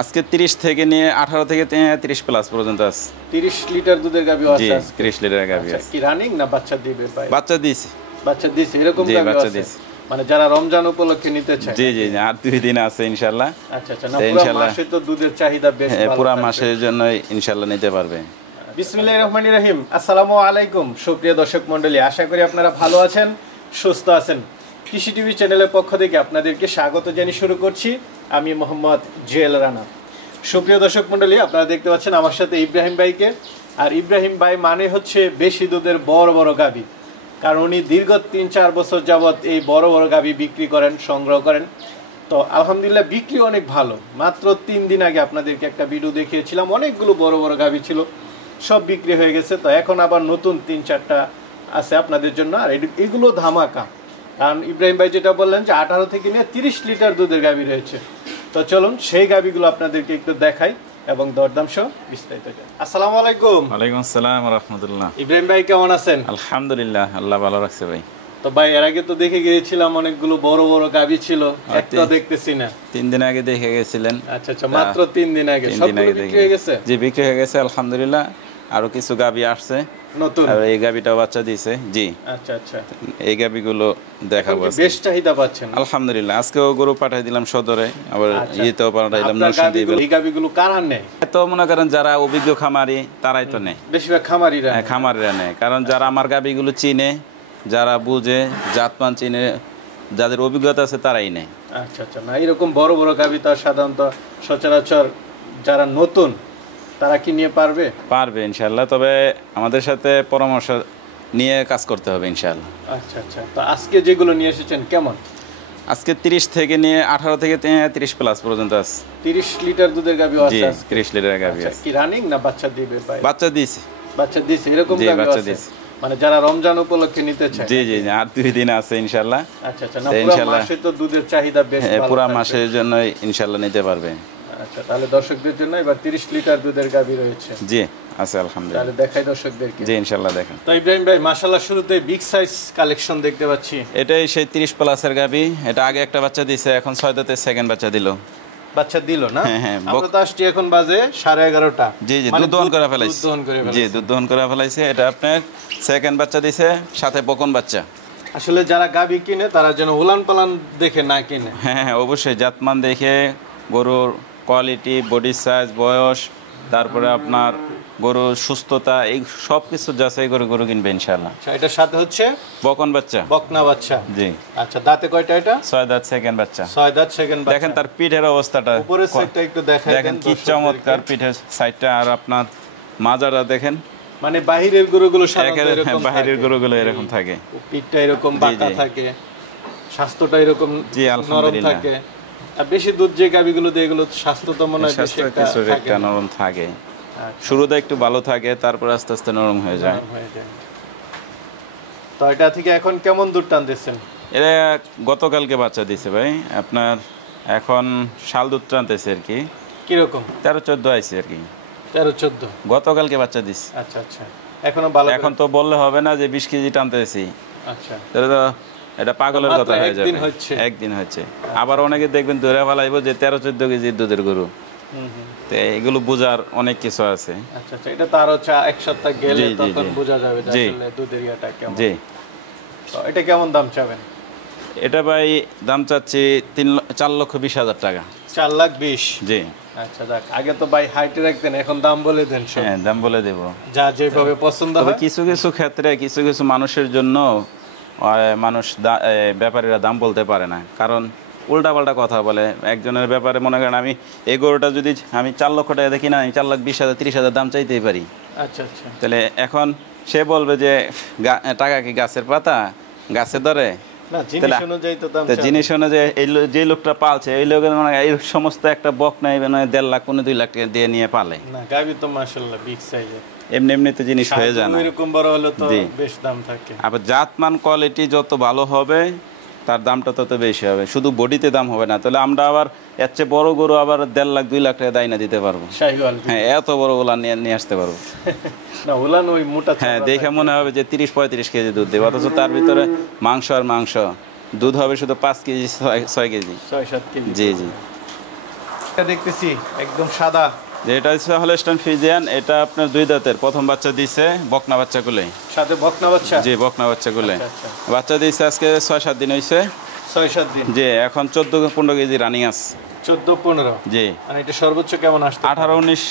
আজকে 30 থেকে নিয়ে 18 থেকে 30 প্লাস পর্যন্ত আছে। 30 লিটার দুধের গাভী আছে জি 30 লিটার গাভী আছে। কি রানিং না বাচ্চা দিবে ভাই? বাচ্চা দিয়েছে। বাচ্চা দিয়েছে এরকম জি গাভী বাচ্চা আছে দিয়েছে। মানে যারা রমজান উপলক্ষে নিতে চায়। জি জি আর 2 দিন আছে ইনশাআল্লাহ। আচ্ছা আচ্ছা না পুরো মাসে তো দুধের চাহিদা বেশ ভালো। পুরো মাসের জন্য ইনশাআল্লাহ নিতে পারবে। বিসমিল্লাহির রহমানির রহিম। আসসালামু আলাইকুম সুপ্রিয় দর্শক মণ্ডলী, আশা করি আপনারা ভালো আছেন, সুস্থ আছেন। কৃষি টিভি চ্যানেলের পক্ষ থেকে আপনাদেরকে স্বাগত জানিয়ে শুরু করছি আমি মোহাম্মদ জুয়েল রানা। সুপ্রিয় দর্শক মণ্ডলী, আপনারা দেখতে পাচ্ছেন আমার সাথে ইব্রাহিম ভাইকে। আর ইব্রাহিম ভাই মানে হচ্ছে বেশি দুধের বড় বড় গাভী, কারণ উনি দীর্ঘ 3-4 বছর যাবৎ এই বড় বড় গাভী বিক্রি করেন, সংগ্রহ করেন। তো আলহামদুলিল্লাহ বিক্রি অনেক ভালো। মাত্র 3 দিন আগে আপনাদেরকে একটা ভিডিও দেখিয়েছিলাম, অনেকগুলো বড় বড় গাভী ছিল, সব বিক্রি হয়ে গেছে। তো এখন আবার নতুন 3-4টা আছে আপনাদের জন্য, আর এগুলো ধামাকা। কারণ ইব্রাহিম ভাই যেটা বললেন যে 18 থেকে নিয়ে 30 লিটার দুধের গাভী রয়েছে। তো চলুন সেই গাভীগুলো আপনাদেরকে একটু দেখাই এবং দরদাম সহ বিস্তারিত জানাই। আসসালামু আলাইকুম। ওয়ালাইকুম আসসালাম ওয়া রাহমাতুল্লাহ। ইব্রাহিম ভাই কেমন আছেন? আলহামদুলিল্লাহ, আল্লাহ ভালো রাখছে ভাই। তো ভাই এর আগে তো দেখে গিয়েছিলাম অনেকগুলো বড় বড় গাভী ছিল, একটা দেখতেছি না। 3 দিন আগে দেখে গেছিলেন। আচ্ছা আচ্ছা মাত্র 3 দিন আগে সবগুলো বিক্রি হয়ে গেছে? জি বিক্রি হয়ে গেছে আলহামদুলিল্লাহ। আরো কিছু গাভী আসছে নতুন, আর এই গাভীটাও বাচ্চা দিয়েছে। জি আচ্ছা আচ্ছা এই গাভীগুলো দেখাবো। বেশ চাহিদা পাচ্ছেন আলহামদুলিল্লাহ। আজকেও গরু পাঠিয়ে দিলাম সদরে, আবার ইয়েতেও পাঠাইলাম নরসিংদীতে। এই গাভীগুলো কারা নেয়? তো মনে করেন যারা অভিজ্ঞ খামারি তারাই তো নেয়, বেশিরভাগ খামারিরা নেয়। কারণ যারা আমার গাভীগুলো চিনে, যারা বুঝে, জাতমান চিনে, যাদের অভিজ্ঞতা আছে তারাই নেয়। আচ্ছা আচ্ছা না এরকম বড় বড় গাভী তো সাধারণত সচরাচর যারা নতুন তারা কি নিয়ে পারবে ইনশাআল্লাহ। তবে আমাদের সাথে পরামর্শ নিয়ে কাজ করতে হবে ইনশাআল্লাহ। আচ্ছা আচ্ছা তো আজকে যেগুলো নিয়ে এসেছেন কেমন? আজকে 30 থেকে নিয়ে 18 থেকে 30 প্লাস পর্যন্ত আছে। 30 লিটার দুধের গাভী আছে আজকে। 30 লিটার গাভী আছে। কি রানিং না বাচ্চা দিবে ভাই? বাচ্চা দিয়েছে। বাচ্চা দিয়েছে এরকম গাভী আছে মানে যারা রমজান উপলক্ষে নিতে চায়। জি জি আর 2 দিন আছে ইনশাআল্লাহ। আচ্ছা আচ্ছা না পুরো মাসে তো দুধের চাহিদা বেশ ভালো। পুরো মাসের জন্য ইনশাআল্লাহ নিতে পারবে। আচ্ছা তাহলে দর্শকদের জন্য এবার 30 লিটার দুধের গাভী রয়েছে। জি আছে আলহামদুলিল্লাহ। তাহলে দেখাই দর্শকদেরকে। জি ইনশাআল্লাহ দেখেন। তো ইব্রাহিম ভাই মাশাআল্লাহ শুরুতে বিগ সাইজ কালেকশন দেখতে পাচ্ছি। এটাই সেই 30 প্লাসের গাভী। এটা আগে একটা বাচ্চা দিয়েছে, এখন 6 দাঁতের সেকেন্ড বাচ্চা দিল। বাচ্চা দিল না? হ্যাঁ আমরা তো আসছি এখন বাজে 11:30টা। জি জি দুধ দহন করে ফেলাইছে। জি দুধ দহন করে ফেলাইছে। এটা আপনার সেকেন্ড বাচ্চা দিয়েছে, সাথে বকন বাচ্চা। আসলে যারা গাভী কিনে তারা যেন উলান পালান দেখে না কিনে। হ্যাঁ হ্যাঁ অবশ্যই জাতমান দেখে, গরুর কোয়ালিটি, বডি সাইজ, বয়স, তারপরে আপনার গরুর সুস্থতা, এই সব কিছু যাচাই করে গরু কিনবে ইনশাআল্লাহ। আচ্ছা এটার সাথে হচ্ছে বকন বাচ্চা, বকনা বাচ্চা। জি আচ্ছা দাঁতে কয়টা এটা? 6 দাঁত সেকেন্ড বাচ্চা। 6 দাঁত সেকেন্ড বাচ্চা। দেখেন তার পিঠের অবস্থাটা, উপরের সাইডটা একটু দেখেন কি চমৎকার পিঠের সাইডটা। আর আপনার মাজাটা দেখেন, মানে বাহিরের গরুগুলো সাধারণত এরকম, বাহিরের গরুগুলো এরকম থাকে, পিঠটা এরকম বাঁকা থাকে, স্বাস্থ্যটা এরকম নরম থাকে। আর বেশি দুধ যে গাভীগুলো দেয় এগুলো স্বাস্থ্য তো মনে হয় বেশি একটা নরম থাকে। শুরুতে একটু ভালো থাকে, তারপর আস্তে আস্তে নরম হয়ে যায়। তো এটা থেকে এখন কেমন দুধ টানতেছেন? এটা গতকালকে বাচ্চা দিছে ভাই, আপনার এখন শাল দুধ টানতেছে আর কি। কিরকম? 13-14 আইছে আর কি। 13-14 গতকালকে বাচ্চা দিছে। আচ্ছা আচ্ছা এখনো ভালো, এখন তো বললে হবে না যে 20 কেজি টানতেছি। আচ্ছা এটা পাগলের কথা হয়ে যাবে। একদিন হচ্ছে। আবার অনেকে দেখবেন ধরে ফেলাইবো যে 13-14 কেজি দুধের গরু। তো এগুলো বোঝার অনেক কিছু আছে। আচ্ছা আচ্ছা এটা তো আরো 1 সপ্তাহ গেলে তখন বোঝা যাবে যে আসলে দুধের ইয়াটা কেমন। জি তো এটা কেমন দাম চাবেন? এটা ভাই দাম চাচ্ছি 4,20,000 টাকা। 4,20,000? জি আচ্ছা যাক, আগে তো ভাই হাইটে রাখতেন, এখন দাম বলে দেন। হ্যাঁ দাম বলে দেব, যা যেভাবে পছন্দ হয়। কিছু কিছু ক্ষেত্রে কিছু কিছু মানুষের জন্য ব্যাপারীরা দাম বলতে পারে না, কারণ উল্টাপাল্টা কথা বলে। একজনের ব্যাপারে মনে করেন আমি এই গরুটা যদি আমি 4 লক্ষ টাকা দেখি না, আমি 4,20,000 30,000 দাম চাইতেই পারি। আচ্ছা আচ্ছা তাহলে এখন সে বলবে যে টাকা কি গাছের পাতা, গাছে ধরে? জিনিস অনুযায়ী যে লোকটা পালছে এই লোকের মানে এই সমস্ত একটা বক নাই 1.5 লাখ 2 লাখ টাকা দিয়ে নিয়ে পালে না। গাভী তো মাশাআল্লাহ বিগ সাইজের, এমনি তো জিনিস হয়ে যায় না, এরকম বড় হলে তো বেশ দাম থাকে। আবার জাতমান কোয়ালিটি যত ভালো হবে তার দামটা তত বেশি হবে, শুধু বডিতে দাম হবে না। তাহলে আমরা আবার এর চেয়ে বড় গরু আবার 1.5 লাখ 2 লাখ টাকা দায় না দিতে পারবো। হ্যাঁ এত বড় ওলান নিয়ে আসতে পারবো না, ওলান ওই মোটা। হ্যাঁ দেখে মনে হবে যে 30-35 কেজি দুধ দেবে, অথচ তার ভিতরে মাংস আর মাংস, দুধ হবে শুধু 5 কেজি 6 কেজি 6-7 কেজি। জি জি এটা দেখতেছি একদম সাদা। যে এটা হচ্ছে হলস্টাইন ফ্রিজিয়ান, এটা আপনার 2 দাঁতের, প্রথম বাচ্চা দিছে বকনা বাচ্চা গুলে। সাথে বকনা বাচ্চা? জি, বকনা বাচ্চা গুলে। বাচ্চা দিছে আজকে 6-7 দিন হইছে। 6-7 দিন? জি। এখন 14-15 কেজি রানিং আছে। 14-15? জি। আর এটা সর্বোচ্চ কেমন আসছে? 18-19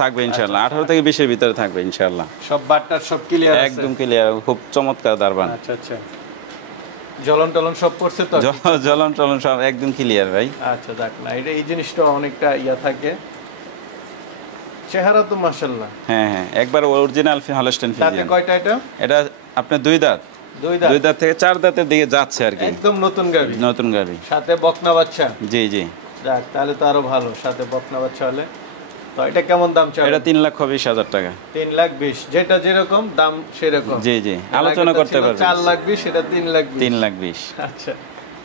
থাকবে ইনশাআল্লাহ। 18 থেকে 20 এর ভিতরে থাকবে ইনশাআল্লাহ। সব বাটটার সব ক্লিয়ার আছে? একদম ক্লিয়ার, খুব চমৎকার দারবান। আচ্ছা আচ্ছা। জ্বলন টলন সব পড়ছে তো? জ্বলন টলন সব একদম ক্লিয়ার ভাই। আচ্ছা, দেখ না এটা এই জিনিসটা অনেকটা ইয়া থাকে। চেহারা তো মাশাআল্লাহ। হ্যাঁ হ্যাঁ, একবার অরিজিনাল হলস্টাইন ফ্রিজিয়ান। দাঁতে কয়টা এটা? এটা আপনার 2 দাঁত। 2 দাঁত থেকে 4 দাঁতের দিকে যাচ্ছে আর কি। একদম নতুন গাভী। নতুন গাভী, সাথে বকনা বাচ্চা? জি জি। যাক, তাহলে তো আরো ভালো, সাথে বকনা বাচ্চা হলে। তো এটা কেমন দাম চাও? এটা 3,20,000 টাকা। 3,20,000, যেটা যেরকম দাম সেরকম। জি জি, আলোচনা করতে পারবেন। 4,20,000, সেটা 3,20,000। 3,20,000। আচ্ছা,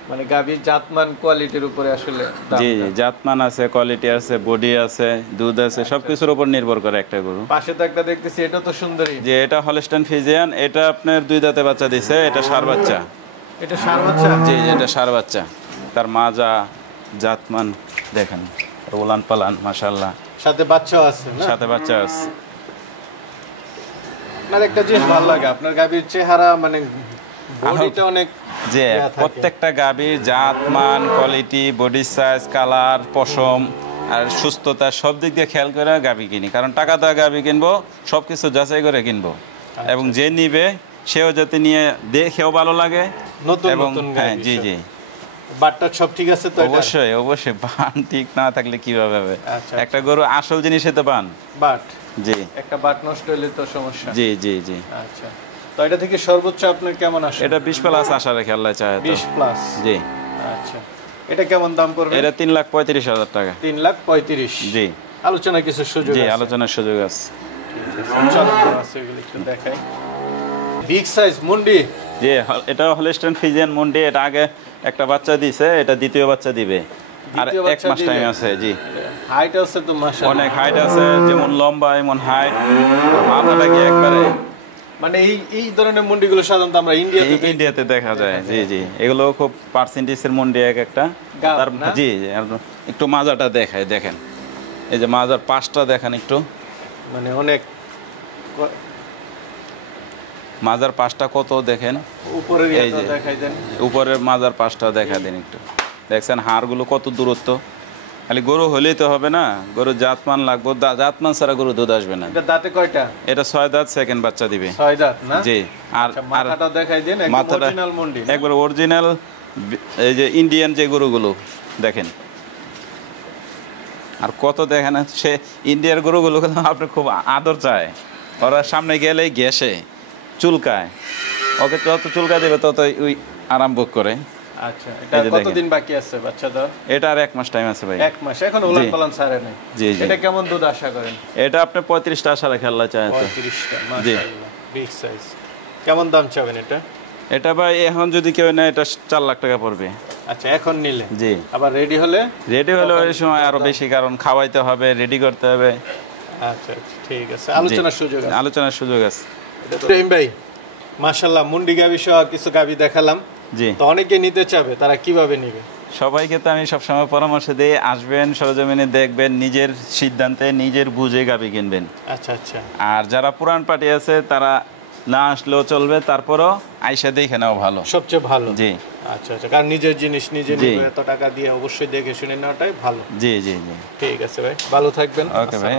মানে গাভীর জাতমান কোয়ালিটির উপরে আসলে দাম। জি জি, জাতমান আছে, কোয়ালিটি আছে, বডি আছে, দুধ আছে, সবকিছুর উপর নির্ভর করে একটা গরু। পাশে তো একটা দেখতেছি, এটা তো সুন্দরী। যে এটা হলস্টাইন ফ্রিজিয়ান, এটা আপনার 2 দাঁতে বাচ্চা দিছে, এটা ষাঁড় বাচ্চা। এটা ষাঁড় বাচ্চা? জি জি, এটা ষাঁড় বাচ্চা। তার মাজা জাতমান দেখেন, উলান পালান মাশাআল্লাহ। সাথে বাচ্চাও আছে না? সাথে বাচ্চা আছে। আপনার একটা জিনিস ভালো লাগে, আপনার গাভীর চেহারা, মানে বডিটা অনেক, যে প্রত্যেকটা গাভীর জাতমান, কোয়ালিটি, বডি সাইজ, কালার, পশম আর সুস্থতা সব দিক দিয়ে খেয়াল করে গাভী কিনি। কারণ টাকা দেওয়া গাভী কিনবো, সব কিছু যাচাই করে কিনবো। এবং যে নিবে সেও যাতে নিয়ে দেখেও ভালো লাগে। নতুন এবং নতুন হ্যাঁ, জি জি। বাটটা সব ঠিক আছে তো? অবশ্যই অবশ্যই, বান ঠিক না থাকলে কিভাবে হবে? একটা গরু আসল জিনিসে তো বান। বাট? জি। একটা বাট নষ্ট হলে তো সমস্যা। জি জি জি। আচ্ছা, তো এটা থেকে সর্বোচ্চ আপনার কেমন আসে? এটা 20+ আশা রাখি আল্লাহ চায়। 20+? জি। আচ্ছা, এটা কেমন দাম পড়বে? এটা 3,35,000 টাকা। 3,35,000? জি। আলোচনা কিছু সুযোগ আছে? জি, আলোচনার সুযোগ আছে। চলো আছে, এগুলো একটু দেখাই। বিগ সাইজ মুন্ডি? জি, এটা হলস্টাইন ফ্রিজিয়ান মুন্ডি। এটা আগে একটা বাচ্চা দিছে, এটা দ্বিতীয় বাচ্চা দিবে। আর 1 মাস টাইম আছে। জি। হাইট আছে তো মাশাআল্লাহ? অনেক হাইট আছে, যেমন লম্বা এমন হাইট। মাথাটা কি একবারে, মানে এই ধরনের মুন্ডিগুলো সাধারণত আমরা ইন্ডিয়াতে দেখা যায়। জি জি, এগুলো খুব পার্সেন্টেজের মুন্ডি এক একটা। তার জি, একটু মাজাটা দেখায়, দেখেন এই যে মাজার পাশটা দেখেন একটু, মানে অনেক মাজার পাশটা কত দেখেন। উপরের এটা দেখাই দেন, উপরের মাজার পাশটা দেখা দেন একটু। দেখছেন হাড়গুলো কত দূরত্ব। খালি গরু হলেই তো হবে না, গরু জাতমান লাগবে। জাতমান ছাড়া গরু দুধ আসবে না। এটা দাঁতে কয়টা? এটা 6 দাঁত, সেকেন্ড বাচ্চা দিবে। 6 দাঁত না? জি। আর মাথাটা দেখাই দেন, একদম অরিজিনাল মুন্ডি, একবার অরিজিনাল। এই যে ইন্ডিয়ান যে গরুগুলো দেখেন, আর কত দেখেন। সে ইন্ডিয়ার গরুগুলো আপনি খুব আদর চায়। ওরা সামনে গেলেই ঘেঁষে চুলকায়, ওকে যত চুলকা দেবে তত ওই আরাম ভোগ করে। আচ্ছা, এটা কতদিন বাকি আছে বাচ্চা দেওয়ার? এটা আর 1 মাস টাইম আছে ভাই। 1 মাস এখন উলান পালান ছাড়ে নাই? জি জি। এটা কেমন দুধ আশা করেন? এটা আপনি 35টা আশা রাখি আল্লাহ চায় তো। 35টা, মাশাআল্লাহ, বিগ সাইজ। কেমন দাম চাবেন এটা? এটা ভাই এখন যদি কেউ নেয়, এটা 4 লাখ টাকা পড়বে। আচ্ছা, এখন নিলে? জি। আবার রেডি হলে? রেডি হলে ওই সময় আরো বেশি, কারণ খাওয়াইতে হবে, রেডি করতে হবে। আচ্ছা ঠিক আছে, আলোচনার সুযোগ আছে? আলোচনার সুযোগ আছে। রহিম ভাই, মাশাআল্লাহ, মুন্ডি গাভী সহ কিছু গাভী দেখালাম। জি। তো অনেকে নিতে চাবে, তারা কিভাবে নেবে? সবাইকে তো আমি সবসময় পরামর্শ দিই, আসবেন সরজমিনে, দেখবেন, নিজের সিদ্ধান্তে নিজের বুঝে গাভী কিনবেন। আচ্ছা আচ্ছা। আর যারা পুরান পার্টি আছে তারা না আসলেও চলবে, তারপরও আইসা দেখে নাও ভালো, সবচেয়ে ভালো। জি। আচ্ছা আচ্ছা, কারণ নিজের জিনিস নিজে নিবে, এত টাকা দিয়ে অবশ্যই দেখে শুনে নেওয়াটাই ভালো। জি জি জি। ঠিক আছে ভাই, ভালো থাকবেন। ওকে ভাই।